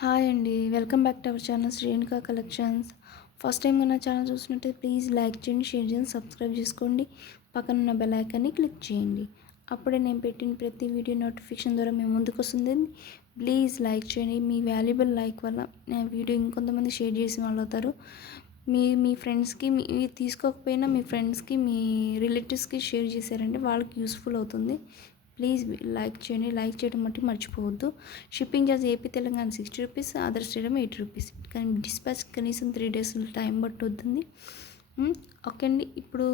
Hi అండి. Welcome back to our channel Shrenuka collections. First time మన channel చూసినట్టయితే please like చేయండి, షేర్ చేయండి, సబ్స్క్రైబ్ చేసుకోండి. పక్కనున్న బెల్ ఐకాన్ని క్లిక్ చేయండి. అప్పుడే నేను పెట్టిన ప్రతి వీడియో నోటిఫికేషన్ ద్వారా మేము ముందుకు వస్తుంది. ప్లీజ్ లైక్ చేయండి. మీ వాల్యుబుల్ లైక్ వల్ల నా వీడియో ఇంకొంతమంది షేర్ చేసి వాళ్ళు అవుతారు. మీ ఫ్రెండ్స్కి తీసుకోకపోయినా మీ ఫ్రెండ్స్కి, మీ రిలేటివ్స్కి షేర్ చేశారంటే వాళ్ళకి యూస్ఫుల్ అవుతుంది. ప్లీజ్ లైక్ చేయండి. లైక్ చేయడం మట్టి మర్చిపోవద్దు. Shipping charge AP Telangana 60 rupees, other state 80 rupees. కానీ డిస్పాచ్ కనీసం 3 days టైం పట్టుద్ది. ఓకే అండి. ఇప్పుడు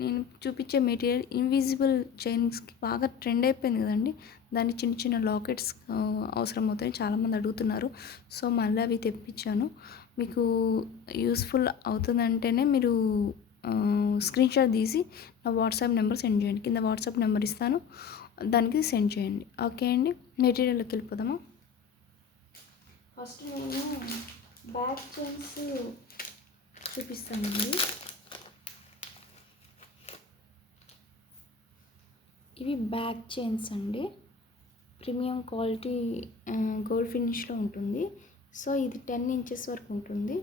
నేను చూపించే మెటీరియల్ ఇన్విజిబుల్ చైన్స్కి బాగా ట్రెండ్ అయిపోయింది కదండి. దాన్ని చిన్న చిన్న లాకెట్స్ అవసరం అవుతాయి, చాలామంది అడుగుతున్నారు. సో మళ్ళీ అవి తెప్పించాను. మీకు యూస్ఫుల్ అవుతుందంటేనే మీరు స్క్రీన్ షాట్ తీసి నా వాట్సాప్ నెంబర్ సెండ్ చేయండి. కింద వాట్సాప్ నెంబర్ ఇస్తాను, దానికి సెండ్ చేయండి. ఓకే అండి. మెటీరియల్లోకి వెళ్ళిపోదామా. ఫస్ట్ నేను బ్యాక్ చైన్స్ చూపిస్తానండి. ఇవి బ్యాక్ చైన్స్ అండి. ప్రీమియం క్వాలిటీ గోల్డ్ ఫినిష్లో ఉంటుంది. సో ఇది 10 inches వరకు ఉంటుంది.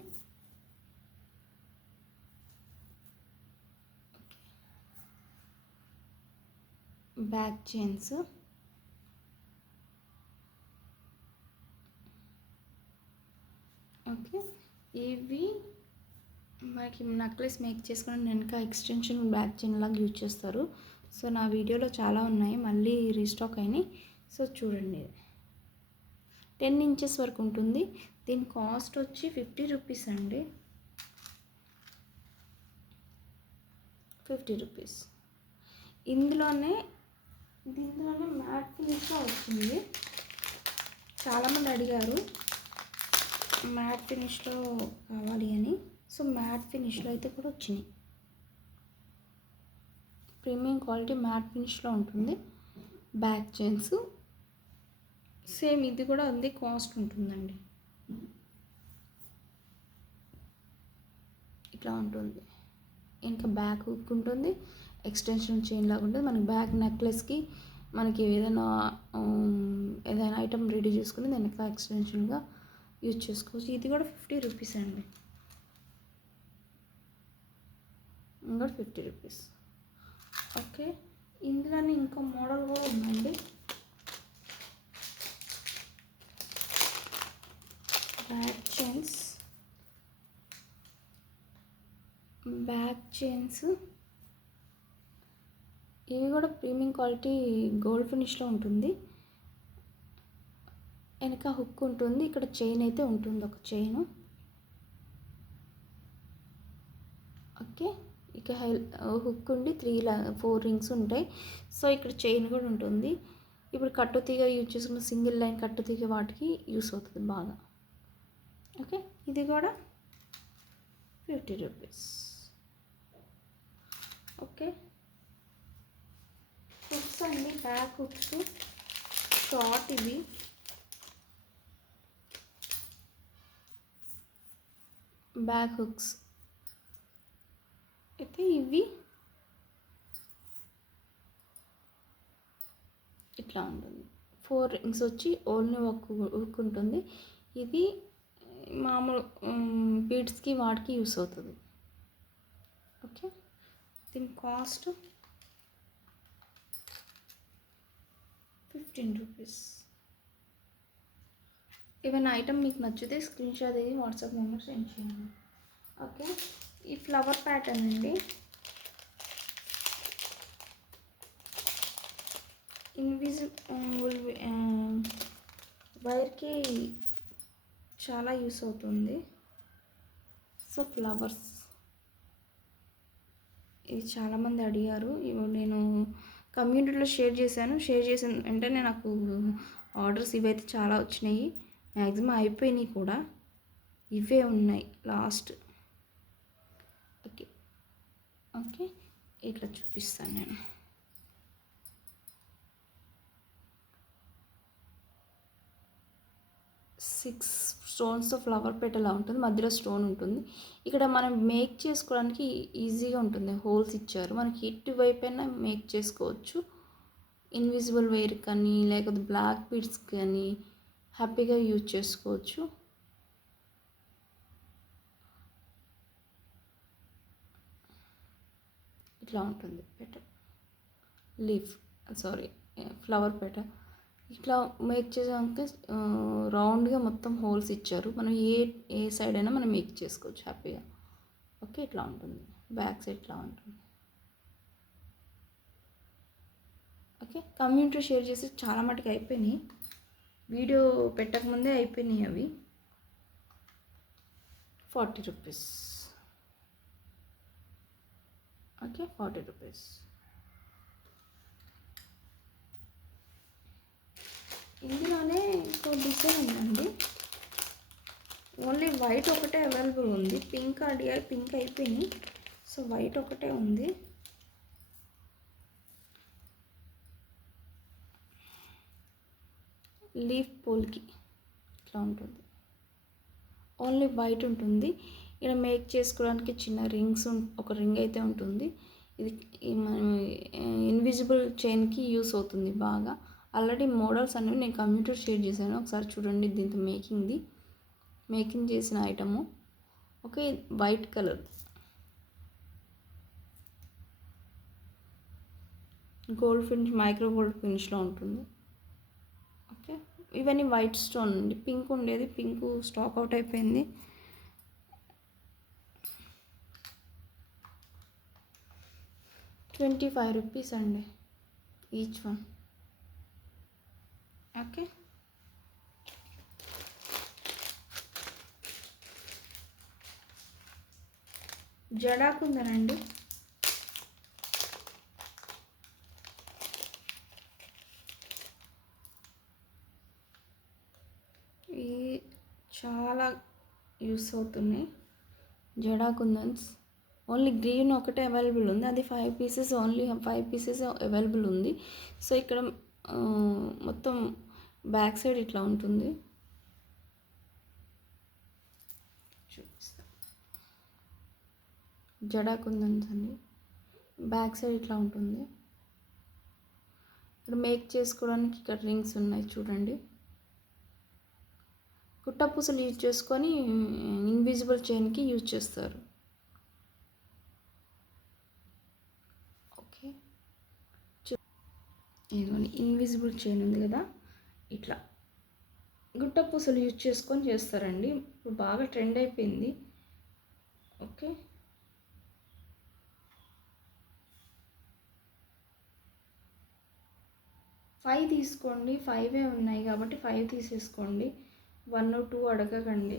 Back chains okay. ఇవి మనకి నెక్లెస్ మేక్ చేసుకుని వెనక ఎక్స్టెన్షన్ బ్యాక్ చైన్ లాగా యూజ్ చేస్తారు. సో నా వీడియోలో చాలా ఉన్నాయి, మళ్ళీ రీస్టాక్ అయినాయి. సో చూడండి, 10 inches వరకు ఉంటుంది. దీని కాస్ట్ వచ్చి 50 రూపీస్ అండి. 50 రూపీస్. దీంట్లోనే మ్యాట్ ఫినిష్లో వచ్చింది. చాలామంది అడిగారు మ్యాట్ ఫినిష్లో కావాలి అని. సో మ్యాట్ ఫినిష్లో అయితే కూడా వచ్చినాయి. ప్రీమియం క్వాలిటీ మ్యాట్ ఫినిష్లో ఉంటుంది. బ్యాక్ చైన్స్ సేమ్ ఇది కూడా అంతే కాస్ట్ ఉంటుందండి. ఇట్లా ఉంటుంది. ఇంకా బ్యాక్ హుక్ ఉంటుంది, ఎక్స్టెన్షన్ చైన్ లాగా ఉంటుంది. మనకి బ్యాక్ నెక్లెస్కి మనకి ఏదైనా ఐటమ్ రెడీ చేసుకుని దానికి ఎక్స్టెన్షన్గా యూజ్ చేసుకోవచ్చు. ఇది కూడా 50 రూపీస్ అండి. ఇంకా 50 రూపీస్. ఓకే. ఇందులోనే ఇంకో మోడల్ కూడా ఉందండి. బ్యాక్ చైన్స్ ఇవి కూడా ప్రీమియం క్వాలిటీ గోల్డ్ ఫినిష్లో ఉంటుంది. వెనక హుక్ ఉంటుంది, ఇక్కడ చైన్ అయితే ఉంటుంది, ఒక చైన్. ఓకే. ఇక హుక్ ఉండి 4 రింగ్స్ ఉంటాయి. సో ఇక్కడ చైన్ కూడా ఉంటుంది. ఇప్పుడు కట్టుతీగ యూజ్ చేసుకున్న సింగిల్ లైన్ కట్టుతీగ వాటికి యూస్ అవుతుంది బాగా. ఓకే. ఇది కూడా 50 రూపీస్. ఓకే. హుక్స్ అండి, బ్యాక్ హుక్స్ షార్ట్. ఇవి బ్యాక్ హుక్స్ అయితే ఇవి ఇట్లా ఉంటుంది. 4 రింగ్స్ వచ్చి ఓన్లీ ఒక హుక్ ఉంటుంది. ఇది మామూలు బీడ్స్కి వాటికి యూస్ అవుతుంది. ఓకే. దీని కాస్ట్ 15 రూపీస్. ఏమైనా ఐటమ్ మీకు నచ్చితే స్క్రీన్ షాట్ అయ్యి వాట్సాప్ నెంబర్ సెండ్ చేయండి. ఓకే. ఈ ఫ్లవర్ ప్యాటర్న్ అండి. ఇన్విజిబుల్ వైర్కి చాలా యూస్ అవుతుంది. సో ఫ్లవర్స్ ఇవి చాలామంది అడిగారు. ఇవి నేను కమ్యూనిటీలో షేర్ చేసిన వెంటనే నాకు ఆర్డర్స్ ఇవైతే చాలా వచ్చినాయి. మ్యాక్సిమం అయిపోయినాయి కూడా. ఇవే ఉన్నాయి లాస్ట్. ఓకే. ఓకే. ఇట్లా చూపిస్తాను నేను. సిక్స్ స్టోన్స్తో ఫ్లవర్ పెట్టేలా ఉంటుంది, మధ్యలో స్టోన్ ఉంటుంది. ఇక్కడ మనం మేక్ చేసుకోవడానికి ఈజీగా ఉంటుంది. హోల్స్ ఇచ్చారు, మనకి ఎటువైపు అయినా మేక్ చేసుకోవచ్చు. ఇన్విజిబుల్ వైర్ కానీ లేకపోతే బ్లాక్ బీడ్స్ కానీ హ్యాపీగా యూజ్ చేసుకోవచ్చు. ఇట్లా ఉంటుంది petal, leaf sorry flower petal. ఇట్లా మేక్ చేసాక రౌండ్గా మొత్తం హోల్స్ ఇచ్చారు. మనం ఏ సైడ్ అయినా మనం మేక్ చేసుకోవచ్చు హ్యాపీగా. ఓకే, ఇట్లా ఉంటుంది. బ్యాక్ సైడ్ ఇట్లా ఉంటుంది. ఓకే, కమ్యూనిటీ షేర్ చేసి చాలా మటుకు అయిపోయినాయి. వీడియో పెట్టకముందే అయిపోయినాయి అవి. 40 రూపీస్. Okay, 40 rupees. ఇందులోనే ఇంకో డిజైన్ ఉందండి. ఓన్లీ వైట్ ఒకటే అవైలబుల్ ఉంది. పింక్ అడిగా, పింక్ అయిపోయింది. సో వైట్ ఒకటే ఉంది. లీఫ్ పూల్కి ఇట్లా ఉంటుంది. ఓన్లీ వైట్ ఉంటుంది. ఇక్కడ మేక్ చేసుకోవడానికి చిన్న రింగ్స్, ఒక రింగ్ అయితే ఉంటుంది. ఇది మనం ఇన్విజిబుల్ చైన్కి యూస్ అవుతుంది బాగా. ఆల్రెడీ మోడల్స్ అనేవి నేను కంప్యూటర్ షేర్ చేశాను, ఒకసారి చూడండి. దీంతో మేకింగ్ చేసిన item. Okay, white colour gold finish, micro gold ఫినిష్లో ఉంటుంది. ఓకే, ఇవన్నీ వైట్ స్టోన్ అండి. పింక్ ఉండేది, పింక్ స్టాక్ అవుట్ అయిపోయింది. ₹25 అండి ఈచ్ వన్. ఓకే, జడాకుందనండి. ఈ చాలా యూస్ అవుతున్నాయి జడాకుందన్స్. ఓన్లీ గ్రీన్ ఒకటే అవైలబుల్ ఉంది. అది 5 పీసెస్, ఓన్లీ 5 పీసెస్ అవైలబుల్ ఉంది. సో ఇక్కడ మొత్తం బ్యాక్ సైడ్ ఇట్లా ఉంటుంది. చూపిస్తా, జడాకుందన్స్ అండి. బ్యాక్ సైడ్ ఇట్లా ఉంటుంది. ఇక్కడ మేక్ చేసుకోవడానికి ఇక్కడ రింగ్స్ ఉన్నాయి చూడండి. గుట్టపూసలు యూజ్ చేసుకొని ఇన్విజిబుల్ చైన్కి యూజ్ చేస్తారు. ఓకే, ఇదిగోండి ఇన్విజిబుల్ చైన్ ఉంది కదా, ఇట్లా గుట్టపూసలు యూజ్ చేసుకొని చేస్తారండి. ఇప్పుడు బాగా ట్రెండ్ అయిపోయింది. ఓకే, ఫైవ్ తీసుకోండి. 5 ఉన్నాయి కాబట్టి 5 తీసేసుకోండి. 1 or 2 అడగకండి.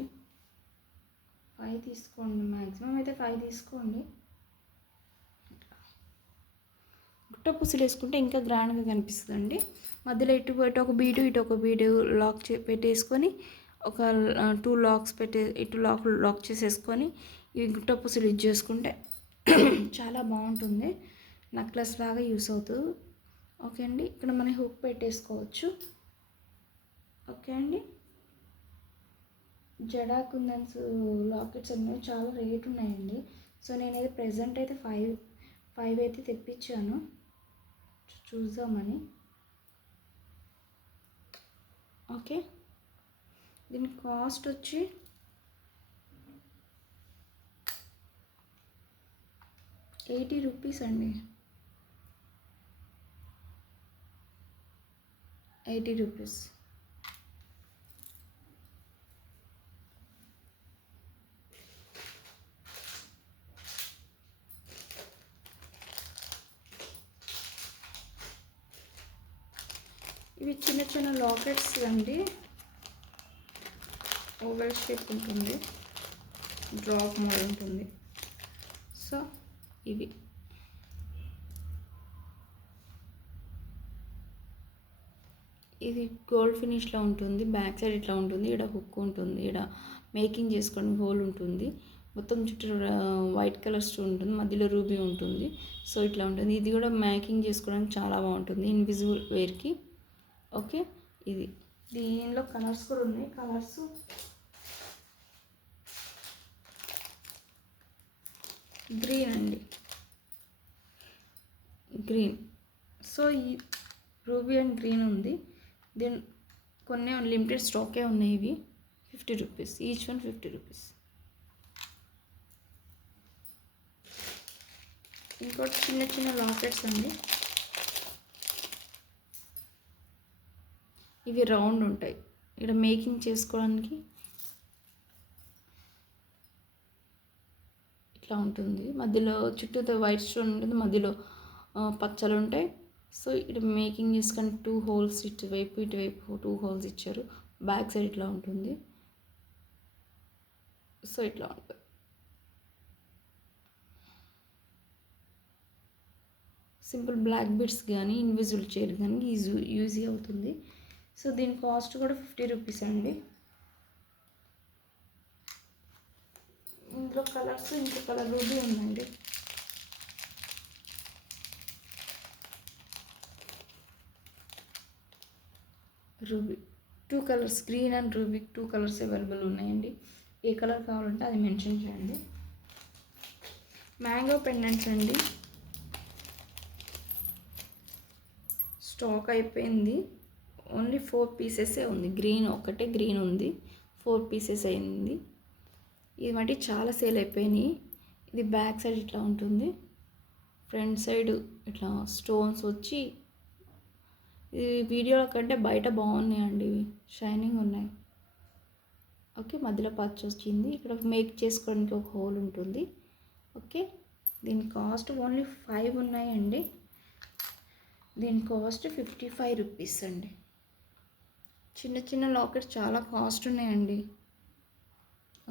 5 తీసుకోండి. మ్యాక్సిమం అయితే 5 తీసుకోండి. గుట్టపూసలు వేసుకుంటే ఇంకా గ్రాండ్గా కనిపిస్తుందండి. మధ్యలో ఇటు ఒక బీడు, ఇటు ఒక బీడు లాక్ పెట్టేసుకొని, ఒక 2 లాక్స్ ఇటు లాక్ చేసేసుకొని ఈ గుట్టపూసలు యూజ్ చేసుకుంటే చాలా బాగుంటుంది. నెక్లెస్ లాగా యూస్ అవుతుంది. ఓకే అండి, ఇక్కడ మనం హుక్ పెట్టేసుకోవచ్చు. ఓకే అండి, జడాకుందన్స్ లాకెట్స్ అనేవి చాలా రేట్ ఉన్నాయండి. సో నేనైతే ప్రెజెంట్ అయితే 5 అయితే తెప్పించాను చూద్దామని. ఓకే, దీని కాస్ట్ వచ్చి ₹80 అండి. ₹80. ఇవి చిన్న చిన్న లాకెట్స్ అండి. ఓవెల్ షేప్ ఉంటుంది, డ్రాప్ మోడ్ ఉంటుంది. సో ఇవి ఇది గోల్డ్ ఫినిష్లో ఉంటుంది. బ్యాక్ సైడ్ ఇట్లా ఉంటుంది. ఇక్కడ హుక్ ఉంటుంది. ఇక్కడ మేకింగ్ చేసుకొని హోల్ ఉంటుంది. మొత్తం చుట్టూ వైట్ కలర్ స్టోన్ ఉంటుంది. మధ్యలో రూబీ ఉంటుంది. సో ఇట్లా ఉంటుంది. ఇది కూడా మేకింగ్ చేసుకోవడానికి చాలా బాగుంటుంది ఇన్విజిబుల్ వేర్కి. ఓకే, ఇది దీనిలో కలర్స్ కూడా ఉన్నాయి. కలర్స్ గ్రీన్ అండి, గ్రీన్. సో ఈ రూబీ అండ్ గ్రీన్ ఉంది. దీని కొన్ని లిమిటెడ్ స్టాకే ఉన్నాయి. ఇవి 50 రూపీస్, ఈచ్ వన్ 50 రూపీస్. ఇంకోటి చిన్న చిన్న లాకెట్స్ అండి. ఇవి రౌండ్ ఉంటాయి. ఇక్కడ మేకింగ్ చేసుకోవడానికి ఇట్లా ఉంటుంది. మధ్యలో చుట్టూ వైట్ స్టోన్ ఉంటుంది, మధ్యలో పచ్చలు ఉంటాయి. సో ఇక్కడ మేకింగ్ చేసుకొని 2 హోల్స్ ఇటువైపు 2 హోల్స్ ఇచ్చారు. బ్యాక్ సైడ్ ఇట్లా ఉంటుంది. సో ఇట్లా ఉంటుంది. సింపుల్ బ్లాక్ బీడ్స్ కానీ ఇన్విజిబుల్ చైర్ కానీ యూజీ అవుతుంది. సో దీని కాస్ట్ కూడా 50 రూపీస్ అండి. ఇందులో కలర్స్ ఇంకో కలర్ రూబీ ఉందండి. Ruby 2 colours, green and ruby 2 colours available ఉన్నాయండి. ఏ కలర్ కావాలంటే అది మెన్షన్ చేయండి. మ్యాంగో పెండెంట్స్ అండి. స్టాక్ అయిపోయింది. ఓన్లీ 4 పీసెసే ఉంది. గ్రీన్ ఒక్కటే గ్రీన్ ఉంది, 4 పీసెస్ అయింది. ఇది మట్టి చాలా సేల్ అయిపోయినాయి. ఇది బ్యాక్ సైడ్ ఇట్లా ఉంటుంది, ఫ్రంట్ సైడ్ ఇట్లా స్టోన్స్ వచ్చి, ఇది వీడియోలో కంటే బయట బాగున్నాయండి. ఇవి షైనింగ్ ఉన్నాయి. ఓకే, మధ్యలో పచ్చ వచ్చింది. ఇక్కడ మేక్ చేసుకోవడానికి ఒక హోల్ ఉంటుంది. ఓకే, దీని కాస్ట్ ఓన్లీ 5 ఉన్నాయండి. దీని కాస్ట్ 55 రూపీస్ అండి. చిన్న చిన్న లాకెట్స్ చాలా కాస్ట్ ఉన్నాయండి.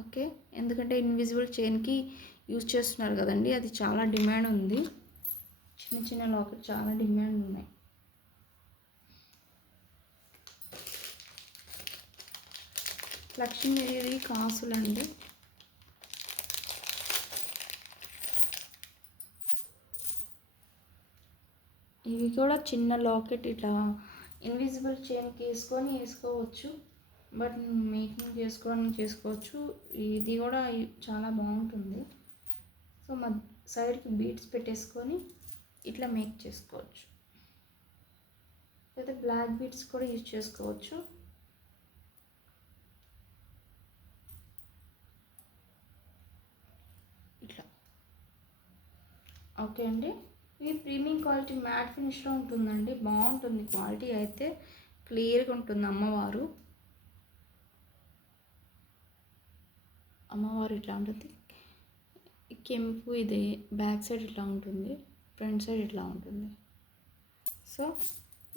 ఓకే, ఎందుకంటే ఇన్విజిబుల్ చైన్కి యూజ్ చేస్తున్నారు కదండి, అది చాలా డిమాండ్ ఉంది. చిన్న చిన్న లాకెట్ చాలా డిమాండ్ ఉన్నాయి. లక్ష్మీదేవి కాసులండి. ఇవి కూడా చిన్న లాకెట్ ఇట్లా ఇన్విజిబుల్ చైన్కి వేసుకోవచ్చు, బట్ మేకింగ్ చేసుకోవడానికి చేసుకోవచ్చు. ఇది కూడా చాలా బాగుంటుంది. సో సైడ్కి బీడ్స్ పెట్టేసుకొని ఇట్లా మేక్ చేసుకోవచ్చు. లేదా బ్లాక్ బీడ్స్ కూడా యూజ్ చేసుకోవచ్చు. ఇట్లా ఓకే అండి. ఇది ప్రీమియం క్వాలిటీ మ్యాట్ ఫినిష్లో ఉంటుందండి. బాగుంటుంది, క్వాలిటీ అయితే క్లియర్గా ఉంటుంది. అమ్మవారు ఇట్లా ఉంటుంది. కెంపు ఇది బ్యాక్ సైడ్ ఇట్లా ఉంటుంది, ఫ్రంట్ సైడ్ ఇట్లా ఉంటుంది. సో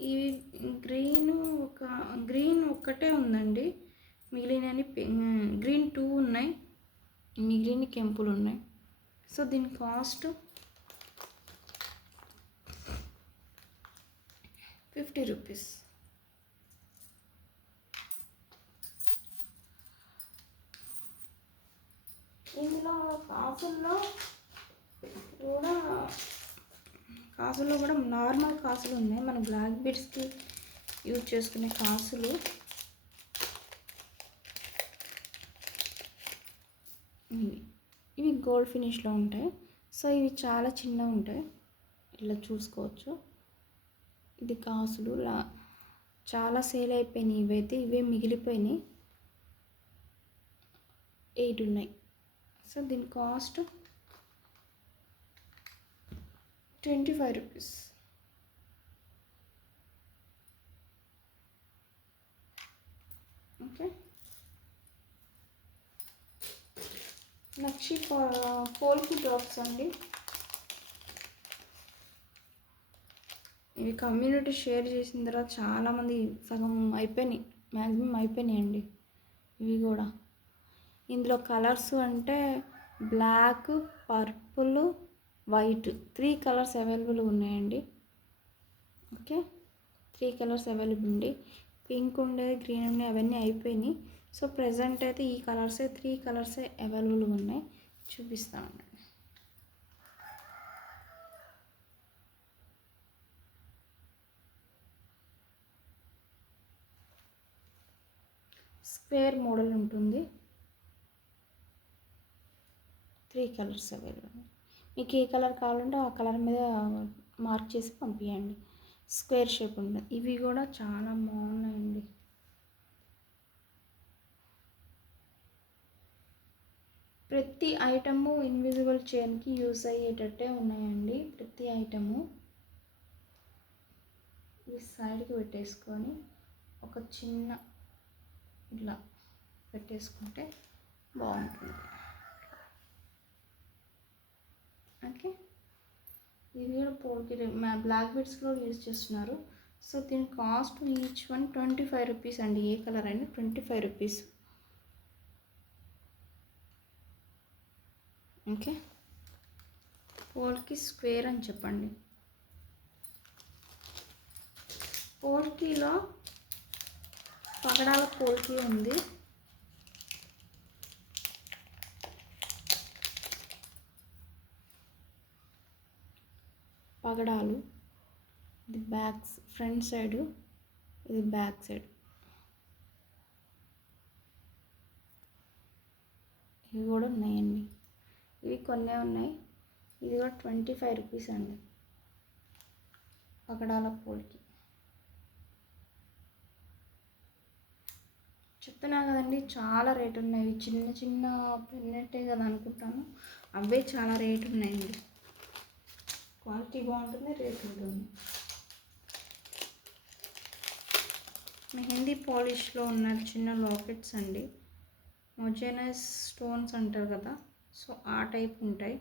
ఇవి గ్రీన్ ఒక్కటే ఉందండి. మిగిలినవి గ్రీన్ 2 ఉన్నాయి, మిగిలిన కెంపులు ఉన్నాయి. సో దీని కాస్ట్ 50 రూపీస్. ఇందులో కాసుల్లో కూడా నార్మల్ కాసులు ఉన్నాయి. మన బ్లాక్ బీడ్స్కి యూజ్ చేసుకునే కాసులు. ఇవి గోల్డ్ ఫినిష్లో ఉంటాయి. సో ఇవి చాలా చిన్నగా ఉంటాయి, ఇట్లా చూసుకోవచ్చు. ఇది కాసులు చాలా సేల్ అయిపోయినాయి. ఇవే మిగిలిపోయినాయి. 8 ఉన్నాయి. సో దీని కాస్ట్ 25 రూపీస్. ఓకే, నక్షి పోల్కి డ్రాప్స్ అండి. ఇవి కమ్యూనిటీ షేర్ చేసిన తర్వాత చాలామంది సగం అయిపోయినాయి, మ్యాక్సిమం అయిపోయినాయండి. ఇవి కూడా ఇందులో కలర్స్ అంటే black, purple, white 3 colours available ఉన్నాయండి. ఓకే, 3 కలర్స్ అవైలబుల్ ఉంది. పింక్ ఉండేది, గ్రీన్ ఉండేది, అవన్నీ అయిపోయినాయి. సో ప్రజెంట్ అయితే ఈ కలర్సే 3 కలర్సే అవైలబుల్గా ఉన్నాయి. చూపిస్తా ఉండండి. స్క్వేర్ మోడల్ ఉంటుంది. 3 కలర్స్ అవైలబుల్. మీకు ఏ కలర్ కావాలంటే ఆ కలర్ మీద మార్క్ చేసి పంపించండి. స్క్వేర్ షేప్ ఉంటుంది. ఇవి కూడా చాలా బాగున్నాయండి. ప్రతి ఐటము ఇన్విజిబుల్ చైన్కి యూస్ అయ్యేటట్టే ఉన్నాయండి. ప్రతి ఐటము ఈ సైడ్కి పెట్టేసుకొని ఒక చిన్న ఇలా పెట్టేసుకుంటే బాగుంటుంది. ఓకే, ఇది కూడా పోల్కి బ్లాక్ బీడ్స్ కూడా యూజ్ చేస్తున్నారు. సో దీని కాస్ట్ ఈచ్ వన్ 25 రూపీస్ అండి. ఏ కలర్ అయినా 25 రూపీస్. ఓకే, పోల్కి స్క్వేర్ అని చెప్పండి. పోల్కీలో పగడాల పోల్కి ఉంది. పగడాలు, ఇది బ్యాక్ ఫ్రంట్ సైడు, ఇది బ్యాక్ సైడ్. ఇవి కూడా ఉన్నాయండి. ఇవి కొన్నే ఉన్నాయి. ఇది కూడా 25 రూపీస్ అండి. పగడాల పోల్కి చెప్తున్నా కదండి, చాలా రేటు ఉన్నాయి. చిన్న చిన్న పెన్నెట్టే కదా అనుకుంటాను, అవే చాలా రేటు ఉన్నాయండి. క్వాలిటీ బాగుంటుంది, రేట్ ఉంటుంది. మెహందీ పాలిష్లో ఉన్న చిన్న లాకెట్స్ అండి. మొజెనస్ స్టోన్స్ అంటారు కదా, సో ఆ టైప్ ఉంటాయి.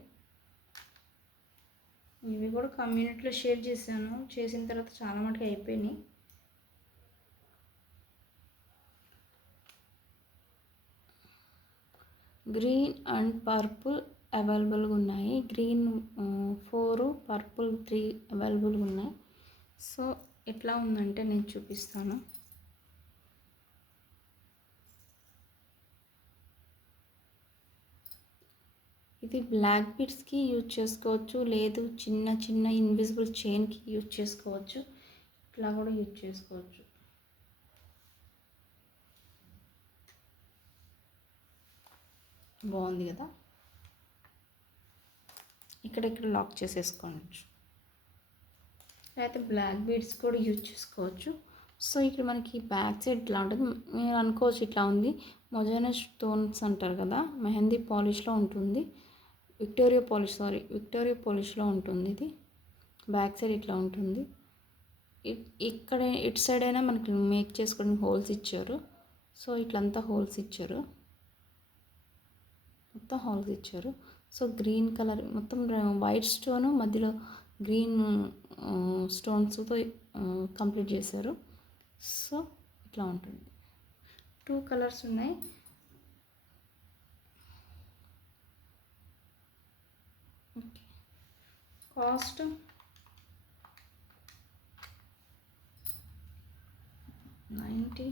ఇవి కూడా కమ్యూనిటీలో షేర్ చేశాను. చేసిన తర్వాత చాలా మటుకు అయిపోయినాయి. గ్రీన్ అండ్ పర్పుల్ అవైలబుల్గా ఉన్నాయి. గ్రీన్ 4, పర్పుల్ 3 అవైలబుల్గా ఉన్నాయి. సో ఎట్లా ఉందంటే నేను చూపిస్తాను. ఇది బ్లాక్ బీడ్స్కి యూజ్ చేసుకోవచ్చు, లేదు చిన్న చిన్న ఇన్విజిబుల్ చైన్కి యూజ్ చేసుకోవచ్చు. ఇట్లా కూడా యూజ్ చేసుకోవచ్చు. బాగుంది కదా. ఇక్కడ లాక్ చేసేసుకోవచ్చు. అయితే బ్లాక్ బీడ్స్ కూడా యూజ్ చేసుకోవచ్చు. సో ఇక్కడ మనకి బ్యాక్ సైడ్ ఇట్లా ఉంటుంది. మీరు అనుకోవచ్చు ఇట్లా ఉంది. మొజానా స్టోన్స్ అంటారు కదా, మెహందీ పాలిష్లో ఉంటుంది. విక్టోరియా పాలిష్లో ఉంటుంది. ఇది బ్యాక్ సైడ్ ఇట్లా ఉంటుంది. ఇక్కడ ఇటు సైడ్ అయినా మనకి మేక్ చేసుకోవడానికి హోల్స్ ఇచ్చారు. సో ఇట్లంతా హోల్స్ ఇచ్చారు, మొత్తం హోల్స్ ఇచ్చారు. సో గ్రీన్ కలర్ మొత్తం వైట్ స్టోను మధ్యలో గ్రీన్ స్టోన్స్తో కంప్లీట్ చేశారు. సో ఇట్లా ఉంటుంది. 2 కలర్స్ ఉన్నాయి. Okay, cost $90.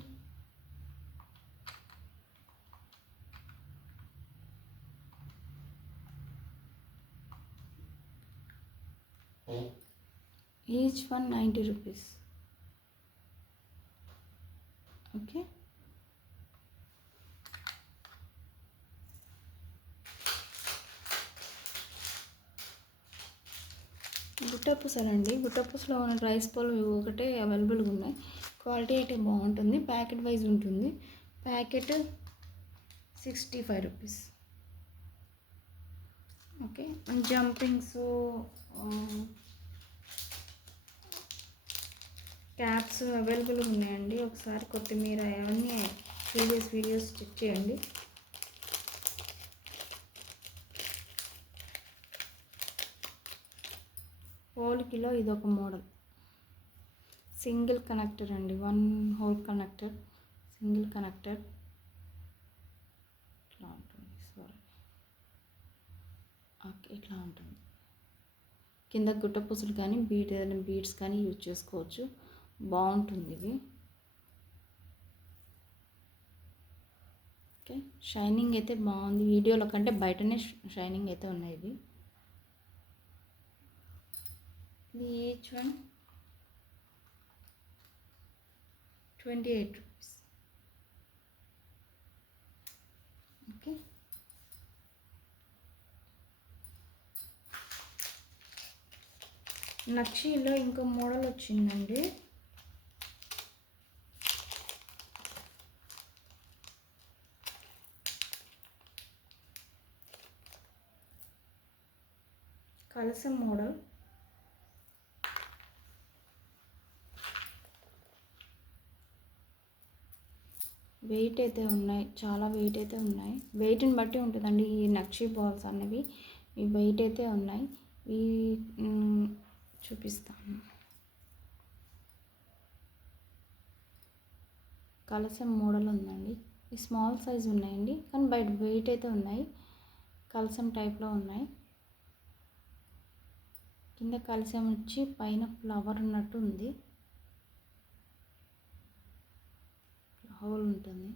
Each one 90 rupees. Okay, గుట్టపూసలండి. గుట్టపూసలో ఉన్న రైస్ బాల్ ఒకటే అవైలబుల్గా ఉన్నాయి. క్వాలిటీ అయితే బాగుంటుంది. ప్యాకెట్ వైజ్ ఉంటుంది. Packet 65 rupees. Okay, jumpings, caps అవైలబుల్గా ఉన్నాయండి. ఒకసారి కొత్తిమీర అవన్నీ ప్రీవియస్ వీడియోస్ చెక్ చేయండి. పోల్కిలో ఇదొక మోడల్. సింగిల్ కనెక్టర్ అండి, 1 హోల్ కనెక్టర్, సింగిల్ కనెక్టర్ ఇట్లా ఉంటుంది. ఓకే, ఇట్లా ఉంటుంది. కింద గుట్టపూసలు కానీ ఏదైనా బీడ్స్ కానీ యూజ్ చేసుకోవచ్చు. బాగుంటుంది ఇది. ఓకే, షైనింగ్ అయితే బాగుంది. వీడియోలో కంటే బయటనే షైనింగ్ అయితే ఉన్నాయి. ఇది ఈచ్ వన్ 28 రూపీస్. ఓకే, నక్షీలో ఇంకో మోడల్ వచ్చిందండి. కలసం మోడల్. వెయిట్ అయితే ఉన్నాయి, చాలా వెయిట్ అయితే ఉన్నాయి. వెయిట్ని బట్టి ఉంటుందండి ఈ నక్షి బాల్స్ అనేవి. ఈ వెయిట్ అయితే ఉన్నాయి. ఈ చూపిస్తాను. కలసం మోడల్ ఉందండి. ఈ స్మాల్ సైజ్ ఉన్నాయండి, కానీ బయట వెయిట్ అయితే ఉన్నాయి. కలసం టైప్లో ఉన్నాయి. కింద కలసం వచ్చి పైన ఫ్లవర్ ఉన్నట్టు ఉంది, హోల్ ఉంటుంది.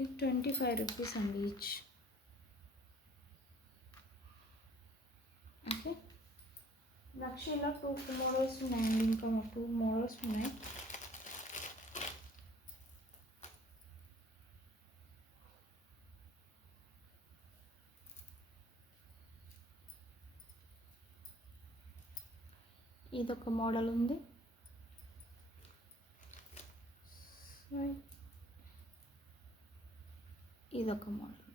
ఇది 25 రూపీస్ అండి ఈచ్. ఓకే, నక్షిలో 2 మోడల్స్ ఉన్నాయండి, ఇంకా 2 మోడల్స్ ఉన్నాయి. ఇదొక మోడల్ ఉంది. ఇదొక మోడల్.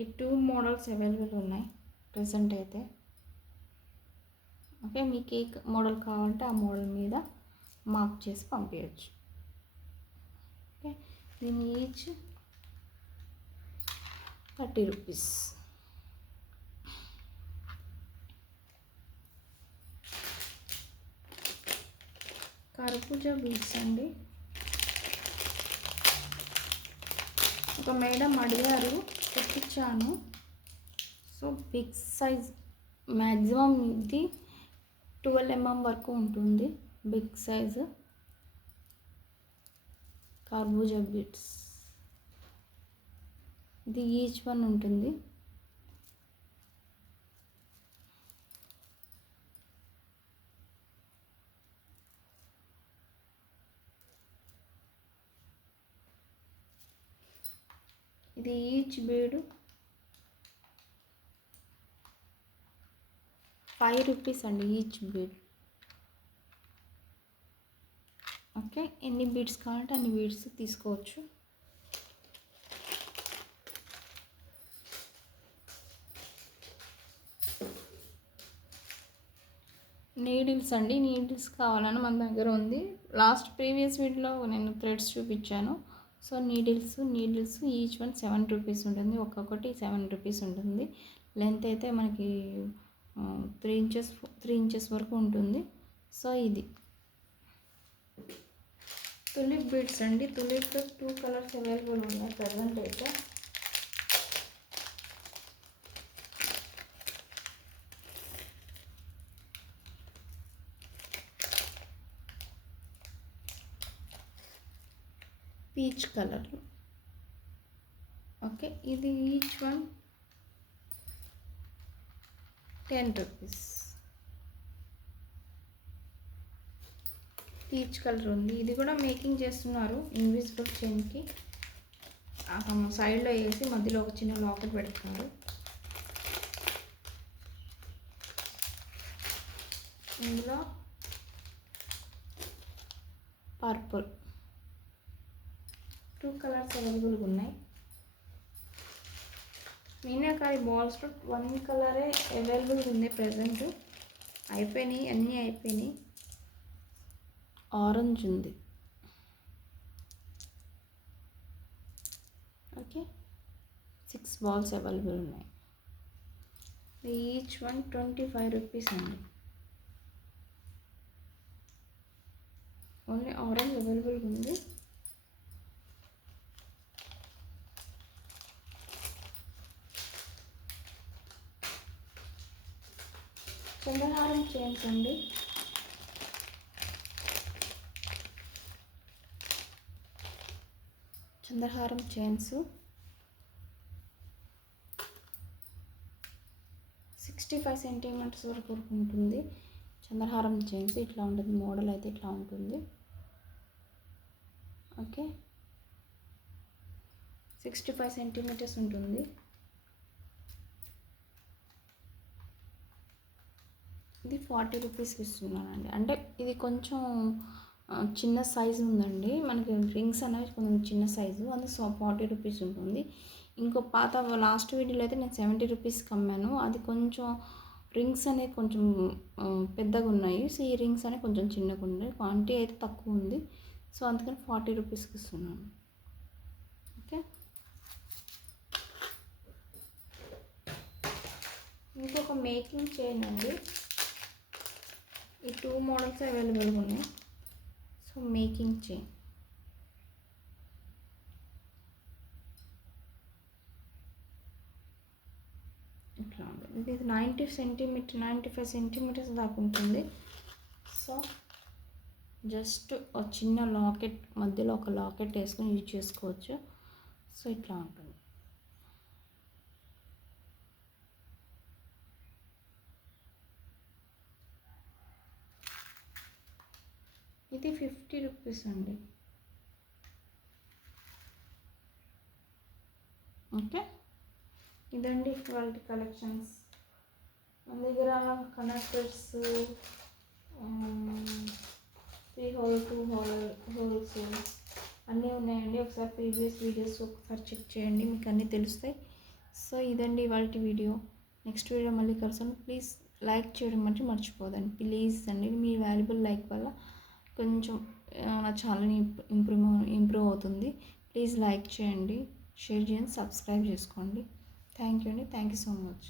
ఈ 2 మోడల్స్ అవైలబుల్ ఉన్నాయి ప్రెసెంట్ అయితే. ఓకే, మీకు ఏ మోడల్ కావాలంటే ఆ మోడల్ మీద మార్క్ చేసి పంపించవచ్చు. ఓకే, దీని ఈచ్ 30 రూపీస్. కర్బూజా బీడ్స్ అండి. ఒక మేడం అడిగారు, తెప్పించాను. సో బిగ్ సైజ్, మ్యాక్సిమం ఇది 12 mm వరకు ఉంటుంది బిగ్ సైజు కర్బూజా బీడ్స్. ఇది ఈచ్ వన్ ఉంటుంది. ఇది ఈచ్ బీడ్ 5 రూపీస్ అండి, ఈచ్ బీడ్. ఓకే, ఎన్ని బీడ్స్ కావాలంటే అన్ని బీడ్స్ తీసుకోవచ్చు. నీడిల్స్ అండి, నీడిల్స్ కావాలని మన దగ్గర ఉంది. ప్రీవియస్ వీడియోలో నేను థ్రెడ్స్ చూపించాను. So needles each one 7 rupees ఉంటుంది, ఒక్కొక్కటి 7 రూపీస్ ఉంటుంది. లెంత్ అయితే మనకి 3 ఇంచెస్ వరకు ఉంటుంది. సో ఇది తులిప్ బీడ్స్ అండి. తులిప్లో 2 కలర్స్ అవైలబుల్ ఉన్నాయి ప్రజెంట్ అయితే. Peach colour. ఓకే, ఇది each one 10 rupees. Peach colour ఉంది. ఇది కూడా మేకింగ్ చేస్తున్నారు ఇన్విజిబుల్ చైన్కి. సైడ్లో వేసి మధ్యలో ఒక చిన్న లాకెట్ పెడుతున్నారు. ఇందులో పర్పుల్ 2 కలర్స్ అవైలబుల్గా ఉన్నాయి. మీనాకారి బాల్స్లో 1 కలరే అవైలబుల్గా ఉంది ప్రజెంట్. అయిపోయినాయి, అన్నీ అయిపోయినాయి. ఆరెంజ్ ఉంది. ఓకే, 6 బాల్స్ అవైలబుల్ ఉన్నాయి. ఈచ్ వన్ 25 రూపీస్ అండి. ఓన్లీ ఆరెంజ్ అవైలబుల్గా ఉంది. చంద్రహారం చైన్స్ అండి. చంద్రహారం చైన్స్ 65 సెంటీమీటర్స్ వరకు ఉంటుంది. చంద్రహారం చైన్స్ ఇట్లా ఉంటుంది. మోడల్ అయితే ఇట్లా ఉంటుంది. ఓకే, 65 సెంటీమీటర్స్ ఉంటుంది. ఇది 40 రూపీస్కి ఇస్తున్నానండి. అంటే ఇది కొంచెం చిన్న సైజు ఉందండి. మనకి రింగ్స్ అనేవి కొంచెం చిన్న సైజు, అది 40 రూపీస్ ఉంటుంది. ఇంకో పాత లాస్ట్ వీడియోలో అయితే నేను 70 రూపీస్కి అమ్మాను. అది కొంచెం రింగ్స్ అనేవి కొంచెం పెద్దగా ఉన్నాయి. సో ఈ రింగ్స్ అనేవి కొంచెం చిన్నగా ఉన్నాయి. క్వాంటిటీ అయితే తక్కువ ఉంది. సో అందుకని 40 రూపీస్కి ఇస్తున్నాను. ఓకే, ఇంకొక మేకింగ్ చైన్ అండి. ఈ 2 మోడల్స్ అవైలబుల్గా ఉన్నాయి. సో మేకింగ్ చైన్ ఇట్లా ఉంటుంది. ఇది 95 సెంటీమీటర్స్ దాకా ఉంటుంది. సో జస్ట్ ఒక చిన్న లాకెట్ మధ్యలో ఒక లాకెట్ వేసుకొని యూజ్ చేసుకోవచ్చు. సో ఇట్లా ఉంటుంది. ఇది 50 రూపీస్ అండి. ఓకే, ఇదండి ఇవాళ కలెక్షన్స్. మన దగ్గర కనెక్టర్స్ 3 హోల్ 2 హోల్స్ అన్నీ ఉన్నాయండి. ఒకసారి ప్రీవియస్ వీడియోస్ ఒకసారి చెక్ చేయండి, మీకు అన్నీ తెలుస్తాయి. సో ఇదండి ఇవాళ వీడియో. నెక్స్ట్ వీడియో మళ్ళీ కలుస్తాను. ప్లీజ్ లైక్ చేయడం అంటే మర్చిపోదండి ప్లీజ్ అండి. మీ వాల్యుబుల్ లైక్ వల్ల కొంచెం నా ఛానల్ని ఇంప్రూవ్ అవుతుంది. ప్లీజ్ లైక్ చేయండి, షేర్ చేయండి, సబ్స్క్రైబ్ చేసుకోండి. థ్యాంక్ యూ అండి. Thank you so much.